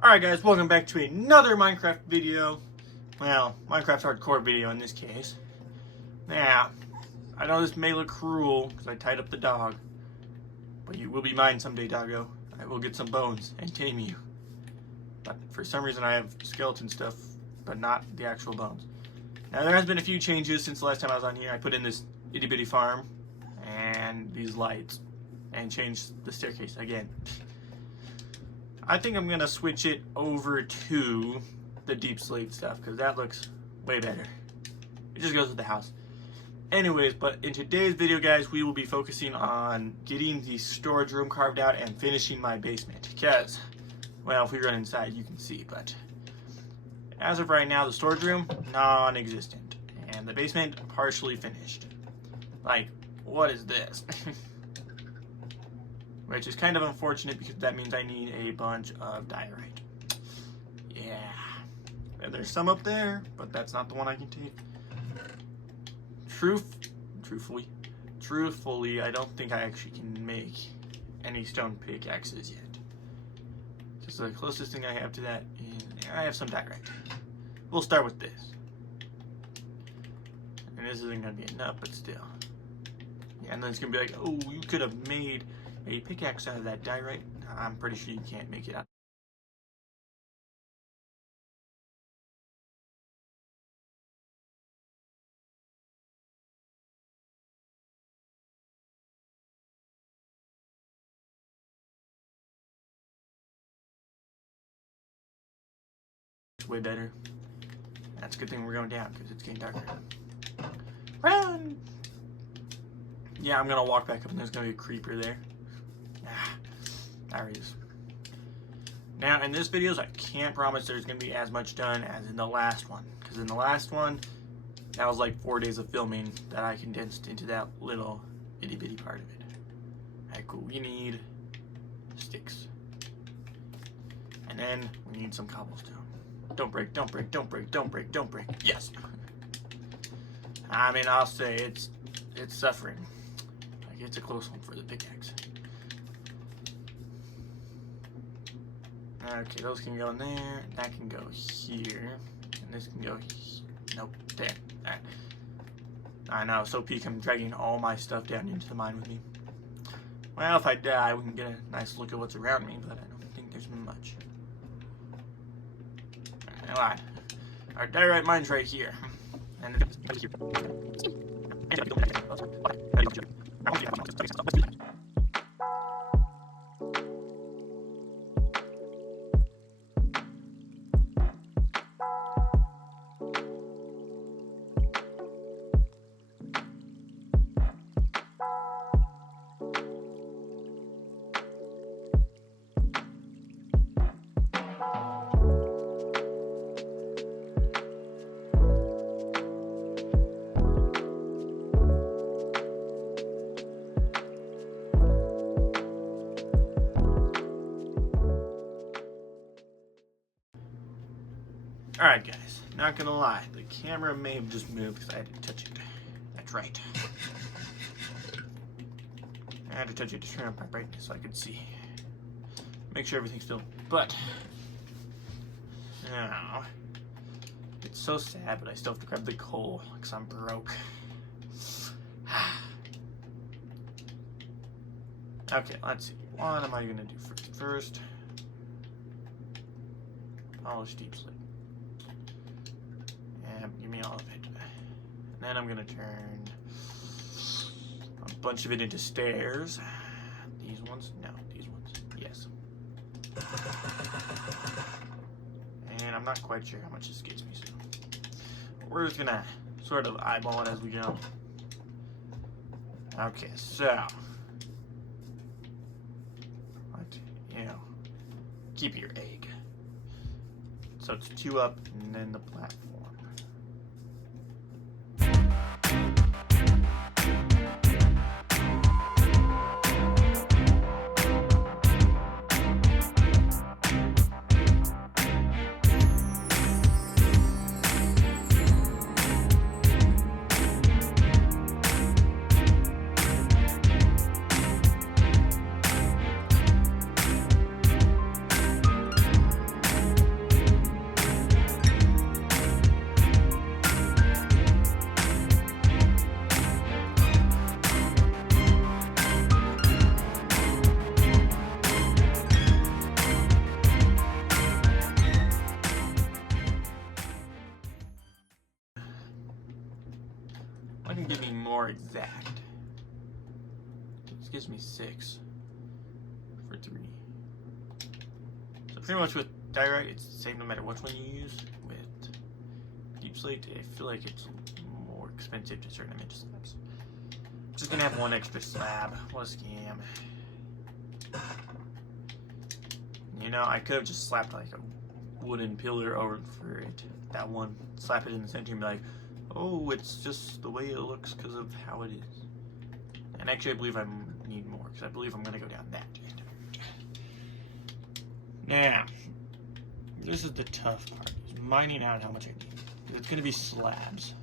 Alright guys, welcome back to another Minecraft video. Well, Minecraft hardcore video in this case. Now, I know this may look cruel because I tied up the dog, but you will be mine someday, doggo. I will get some bones and tame you. But for some reason I have skeleton stuff, but not the actual bones. Now there has been a few changes since the last time I was on here. I put in this itty bitty farm and these lights and changed the staircase again. I think I'm gonna switch it over to the deep slate stuff because that looks way better. It just goes with the house. Anyways, but in today's video, guys, we will be focusing on getting the storage room carved out and finishing my basement. Because, well, if we run inside, you can see, but as of right now, the storage room, non-existent. And the basement, partially finished. Like, what is this? Which is kind of unfortunate because that means I need a bunch of diorite. Yeah. There's some up there, but that's not the one I can take. Truthfully, I don't think I actually can make any stone pickaxes yet. Just the closest thing I have to that is I have some diorite. We'll start with this. And this isn't gonna be enough, but still. Yeah, and then it's gonna be like, oh, you could have made a pickaxe out of that diorite. I'm pretty sure you can't make it out. It's way better. That's a good thing we're going down because it's getting darker. Run! Yeah, I'm gonna walk back up and there's gonna be a creeper there. There he is. Now, in this video, I can't promise there's going to be as much done as in the last one. Because in the last one, that was like 4 days of filming that I condensed into that little itty bitty part of it. Alright, cool. We need sticks. And then we need some cobblestone. Don't break, don't break, don't break, don't break, don't break. Yes! I mean, I'll say it's suffering. Like, it's a close one for the pickaxe. Okay, those can go in there, that can go here, and this can go here. Nope, there. Alright. I know, so peak, I'm dragging all my stuff down into the mine with me. Well, if I die, we can get a nice look at what's around me, but I don't think there's much. Alright, our diorite mine's right here. And it's here. Alright guys, not gonna lie, the camera may have just moved because I had to touch it. That's right. I had to touch it to turn up my brightness so I could see. Make sure everything's still, but now, it's so sad, but I still have to grab the coal because I'm broke. Okay, let's see. What am I gonna do first? First, polish deep slate. Give me all of it. And then I'm gonna turn a bunch of it into stairs. These ones? No, these ones. Yes. And I'm not quite sure how much this gets me, so we're just gonna sort of eyeball it as we go. Okay, so keep your egg. So it's 2 up and then the platform. more exact. This gives me 6 for 3. So pretty much with diorite, it's the same no matter which one you use. With deep slate, I feel like it's more expensive to certain image slabs. Just gonna have one extra slab. What a scam. You know, I could have just slapped like a wooden pillar over for it. That one, slap it in the center and be like, oh, it's just the way it looks because of how it is. And actually, I believe I need more because I believe I'm gonna go down that route. Now, this is the tough part: is mining out how much I need. It's gonna be slabs.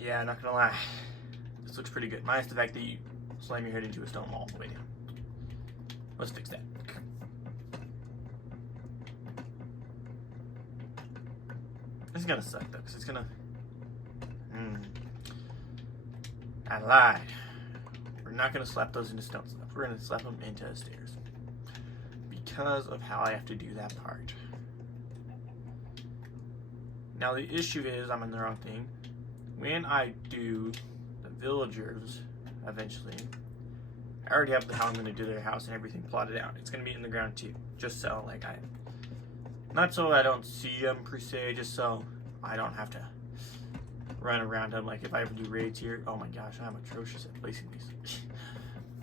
Yeah, not gonna lie. This looks pretty good. Minus the fact that you slam your head into a stone wall all the way down. Let's fix that. This is gonna suck though, because it's gonna... I lied. We're not gonna slap those into stone slabs. We're gonna slap them into stairs. Because of how I have to do that part. Now the issue is, I'm in the wrong thing. When I do the villagers, eventually, I already have how I'm going to do their house and everything plotted out. It's going to be in the ground too, just so, like, not so I don't see them per se, just so I don't have to run around them. Like, if I ever do raids here, oh my gosh, I'm atrocious at placing these.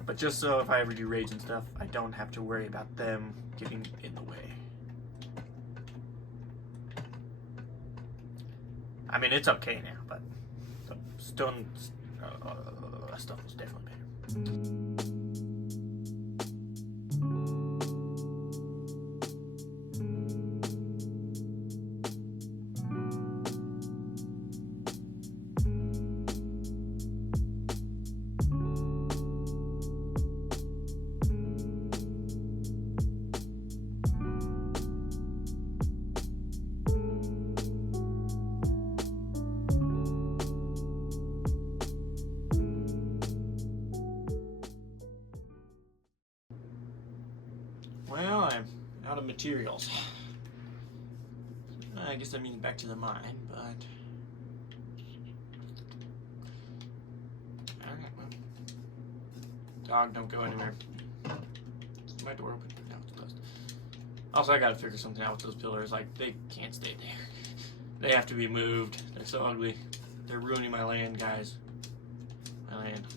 But just so if I ever do raids and stuff, I don't have to worry about them getting in the way. I mean, it's okay now, but the stone stuff was definitely better. Well, I'm out of materials. I guess that means back to the mine, but... Alright, well. Dog, don't go anywhere. Is my door open? No, it's closed. Also, I gotta figure something out with those pillars. Like, they can't stay there. They have to be moved. They're so ugly. They're ruining my land, guys. My land.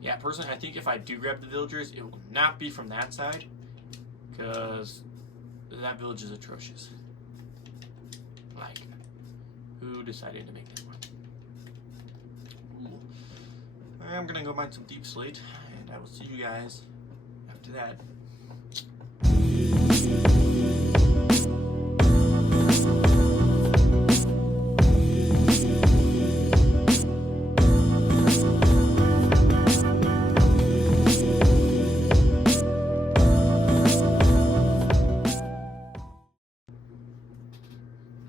Yeah, personally, I think if I do grab the villagers, it will not be from that side. Because that village is atrocious. Like, who decided to make that one? Ooh. I'm gonna go mine some deep slate, and I will see you guys after that.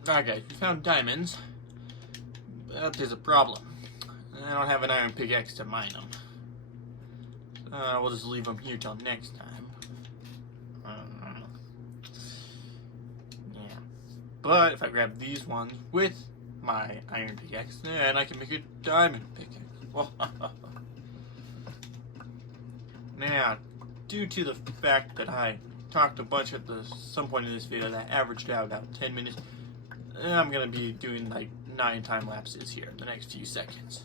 Okay, we found diamonds, but there's a problem. I don't have an iron pickaxe to mine them. We'll just leave them here till next time. Yeah. But if I grab these ones with my iron pickaxe, then I can make a diamond pickaxe. Now, due to the fact that I talked a bunch at some point in this video that averaged out about 10 minutes. And I'm going to be doing like 9 time lapses here in the next few seconds.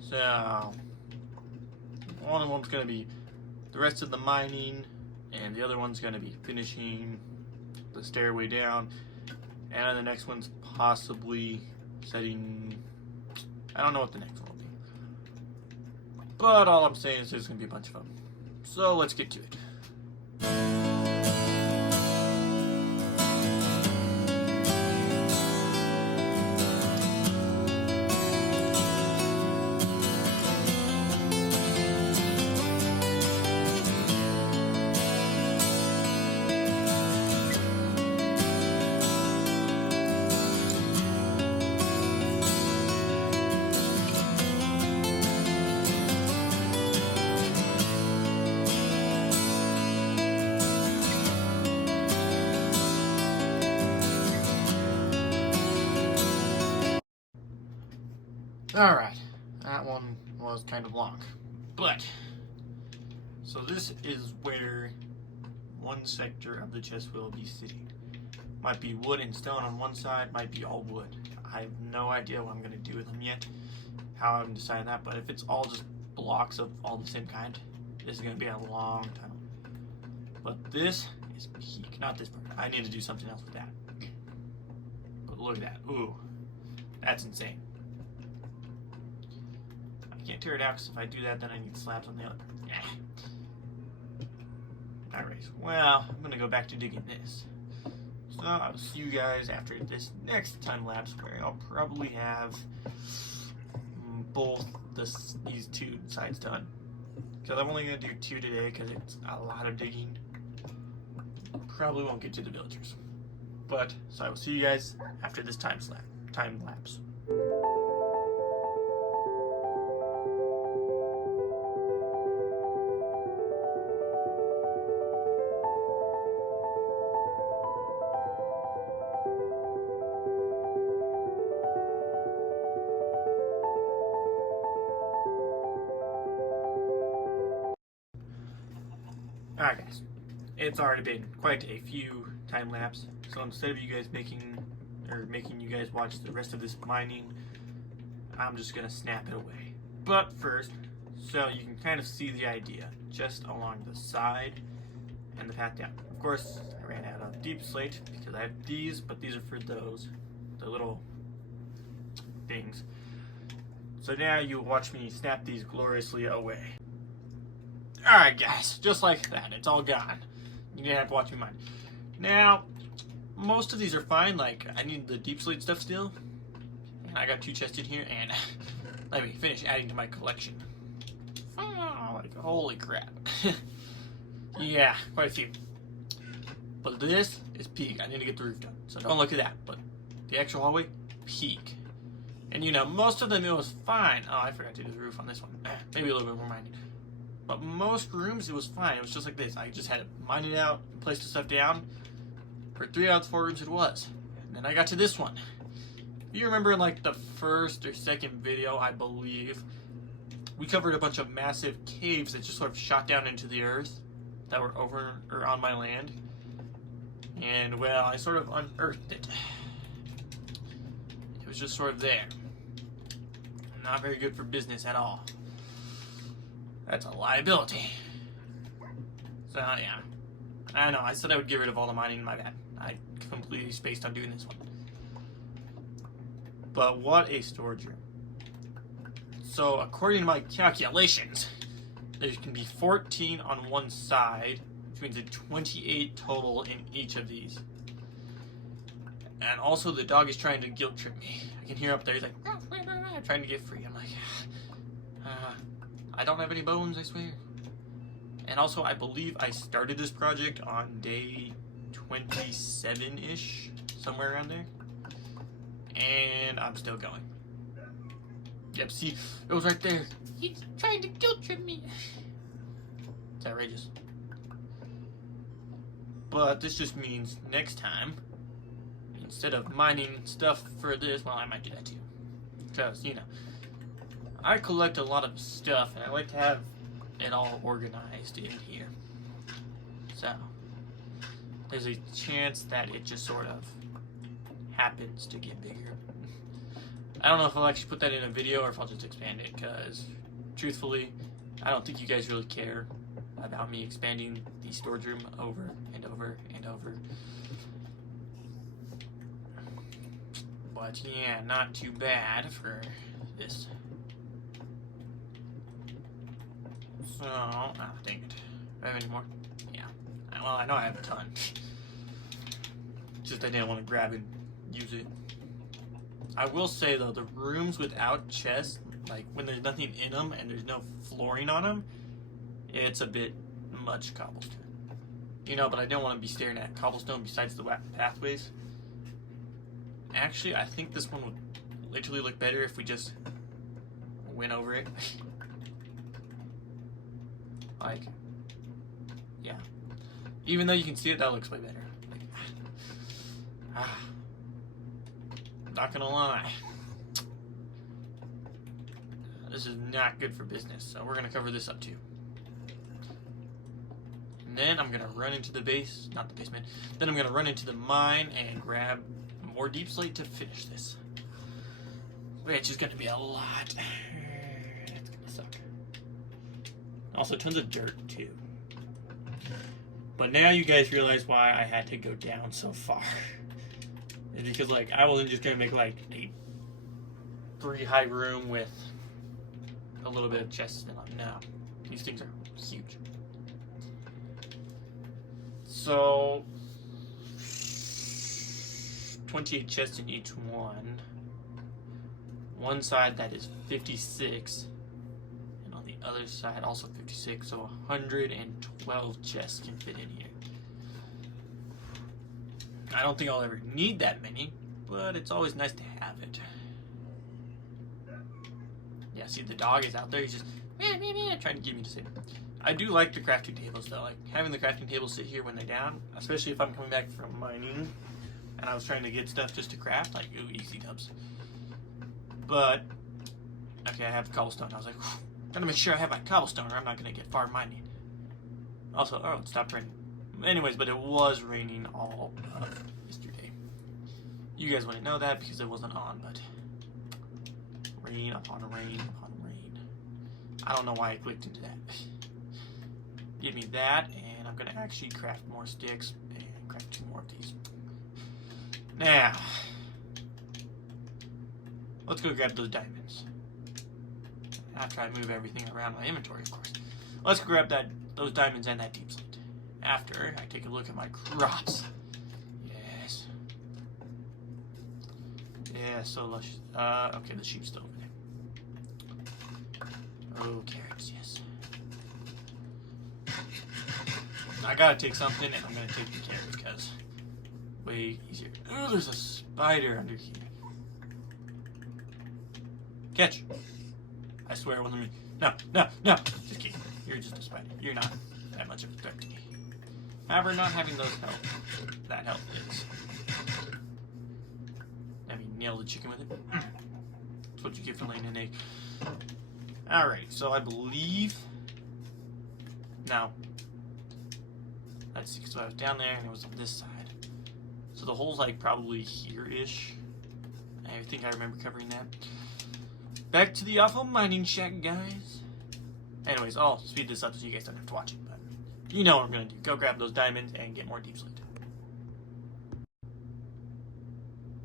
So, one of them's going to be the rest of the mining, and the other one's going to be finishing the stairway down, and the next one's possibly setting, I don't know what the next one will be. But all I'm saying is there's going to be a bunch of them. So let's get to it. Alright, that one was kind of long, but, so this is where one sector of the chest will be sitting. Might be wood and stone on one side, might be all wood. I have no idea what I'm going to do with them yet, how I'm deciding that, but if it's all just blocks of all the same kind, this is going to be a long time. But this is peak, not this part. I need to do something else with that. But look at that, ooh, that's insane. I can't tear it out because if I do that, then I need slabs on the other. Alright, well, I'm going to go back to digging this. So I'll see you guys after this next time lapse where I'll probably have both these 2 sides done. Because I'm only going to do 2 today because it's a lot of digging. Probably won't get to the villagers. But, so I will see you guys after this time lapse. Alright guys, it's already been quite a few time lapse, so instead of you guys making you guys watch the rest of this mining, I'm just gonna snap it away. But first, so you can kind of see the idea, just along the side and the path down. Of course, I ran out of deep slate because I have these, but these are for those, the little things. So now you watch me snap these gloriously away. Alright guys, just like that, it's all gone. You didn't have to watch me mine. Now, most of these are fine, like, I need the deep slate stuff still. And I got 2 chests in here, and let me finish adding to my collection. Oh, like, holy crap. Yeah, quite a few. But this is peak. I need to get the roof done. So don't look at that, but the actual hallway, peak. And you know, most of them it was fine. Oh, I forgot to do the roof on this one. Maybe a little bit more mining. But most rooms, it was fine. It was just like this. I just had to mine it out, place the stuff down. For 3 out of 4 rooms it was. And then I got to this one. If you remember in like the first or second video, I believe, we covered a bunch of massive caves that just sort of shot down into the earth that were over or on my land. And well, I sort of unearthed it. It was just sort of there. Not very good for business at all. That's a liability. So yeah, I don't know. I said I would get rid of all the mining. My bad. I completely spaced on doing this one. But what a storage room. So according to my calculations, there can be 14 on one side, which means a 28 total in each of these. And also the dog is trying to guilt trip me. I can hear up there, he's like, trying to get free. I'm like, I don't have any bones, I swear. And also, I believe I started this project on day 27-ish, somewhere around there. And I'm still going. Yep, see, it was right there. He's trying to guilt trip me. It's outrageous. But this just means next time, instead of mining stuff for this, well, I might do that too. Because, you know, I collect a lot of stuff and I like to have it all organized in here. So there's a chance that it just sort of happens to get bigger. I don't know if I'll actually put that in a video or if I'll just expand it, because truthfully, I don't think you guys really care about me expanding the storage room over and over and over. But yeah, not too bad for this. So, oh dang it. Do I have any more? Yeah. Well, I know I have a ton. Just I didn't want to grab and use it. I will say though, the rooms without chests, like when there's nothing in them and there's no flooring on them, it's a bit much cobblestone. You know, but I don't want to be staring at cobblestone besides the pathways. Actually, I think this one would literally look better if we just went over it. Like, yeah. Even though you can see it, that looks way better. Not gonna lie. This is not good for business, so we're gonna cover this up too. And then I'm gonna run into the base, not the basement. Then I'm gonna run into the mine and grab more deep slate to finish this. Which is gonna be a lot. It's gonna suck. Also, tons of dirt too. But now you guys realize why I had to go down so far. It's because, like, I wasn't just gonna make like a 3 high room with a little bit of chests in them. No, these things are huge. So 28 chests in each one. One side that is 56, and on the other side also 56. So 112 chests can fit in here. I don't think I'll ever need that many, but it's always nice to have it. Yeah, see, the dog is out there. He's just trying to get me to sit. I do like the crafting tables, though. Like, having the crafting tables sit here when they're down, especially if I'm coming back from mining and I was trying to get stuff just to craft. Like, ooh, easy dubs. But, okay, I have cobblestone. I was like, gotta make sure I have my cobblestone or I'm not gonna get far mining. Also, oh, it stopped raining. Anyways, but it was raining all of yesterday. You guys wouldn't know that because it wasn't on, but rain upon rain upon rain. I don't know why I clicked into that. Give me that, and I'm gonna actually craft more sticks and craft 2 more of these. Now, let's go grab those diamonds. After I move everything around my inventory, of course. Let's grab those diamonds and that deep slate. After I take a look at my crops. Yes. Yeah, so luscious. Okay, the sheep's still over there. Oh, carrots, yes. I gotta take something, and I'm gonna take the carrots because way easier. Oh, there's a spider under here. Catch! I swear it wasn't me. No, no, no! Just kidding. You're just a spider. You're not that much of a threat to me. However, not having those help. That help is. I mean, nail the chicken with it. That's what you get for laying an egg. Alright, so I believe. Now, let's see, because I was down there and it was on this side. So the hole's like probably here-ish. I think I remember covering that. Back to the awful mining shack, guys. Anyways, I'll speed this up so you guys don't have to watch it. But you know what I'm going to do. Go grab those diamonds and get more deep slate.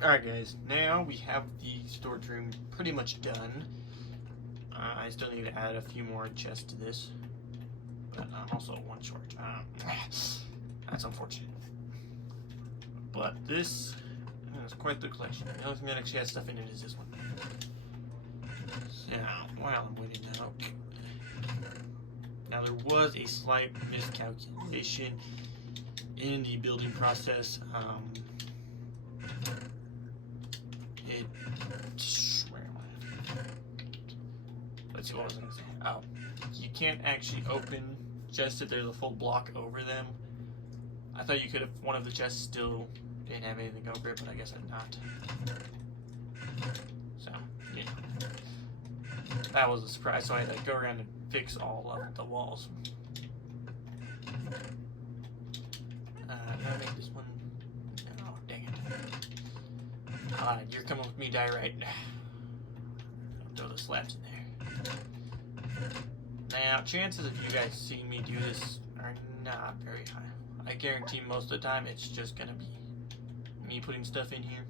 Alright guys, now we have the storage room pretty much done. I still need to add a few more chests to this. But I'm also 1 short. That's unfortunate. But this is quite the collection. The only thing that actually has stuff in it is this one. So, while I'm waiting now. Now there was a slight miscalculation in the building process. Where am I? Let's see, what was I going to say? Oh, you can't actually open chests if there's a full block over them. I thought you could have, one of the chests still didn't have anything over it, but I guess I'm not. So, yeah. That was a surprise, so I had to go around and fix all of the walls. did I make this one? Oh, dang it. You're coming with me, Diorite. Throw the slabs in there. Now, chances of you guys seeing me do this are not very high. I guarantee most of the time it's just gonna be me putting stuff in here.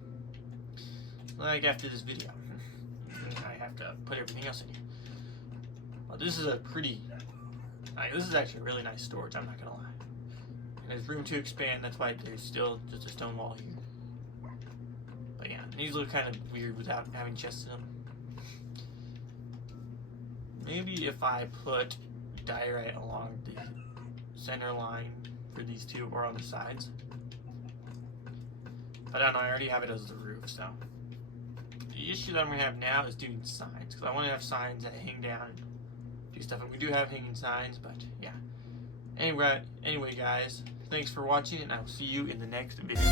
Like after this video. I have to put everything else in here. Well, this is a pretty... this is actually a really nice storage, I'm not gonna lie. And there's room to expand, that's why there's still just a stone wall here. But yeah, these look kind of weird without having chests in them. Maybe if I put diorite along the center line for these two or on the sides. But I don't know, I already have it as the roof, so. The issue that I'm going to have now is doing signs, because I want to have signs that hang down and do stuff. And we do have hanging signs, but yeah. Anyway guys, thanks for watching, and I will see you in the next video.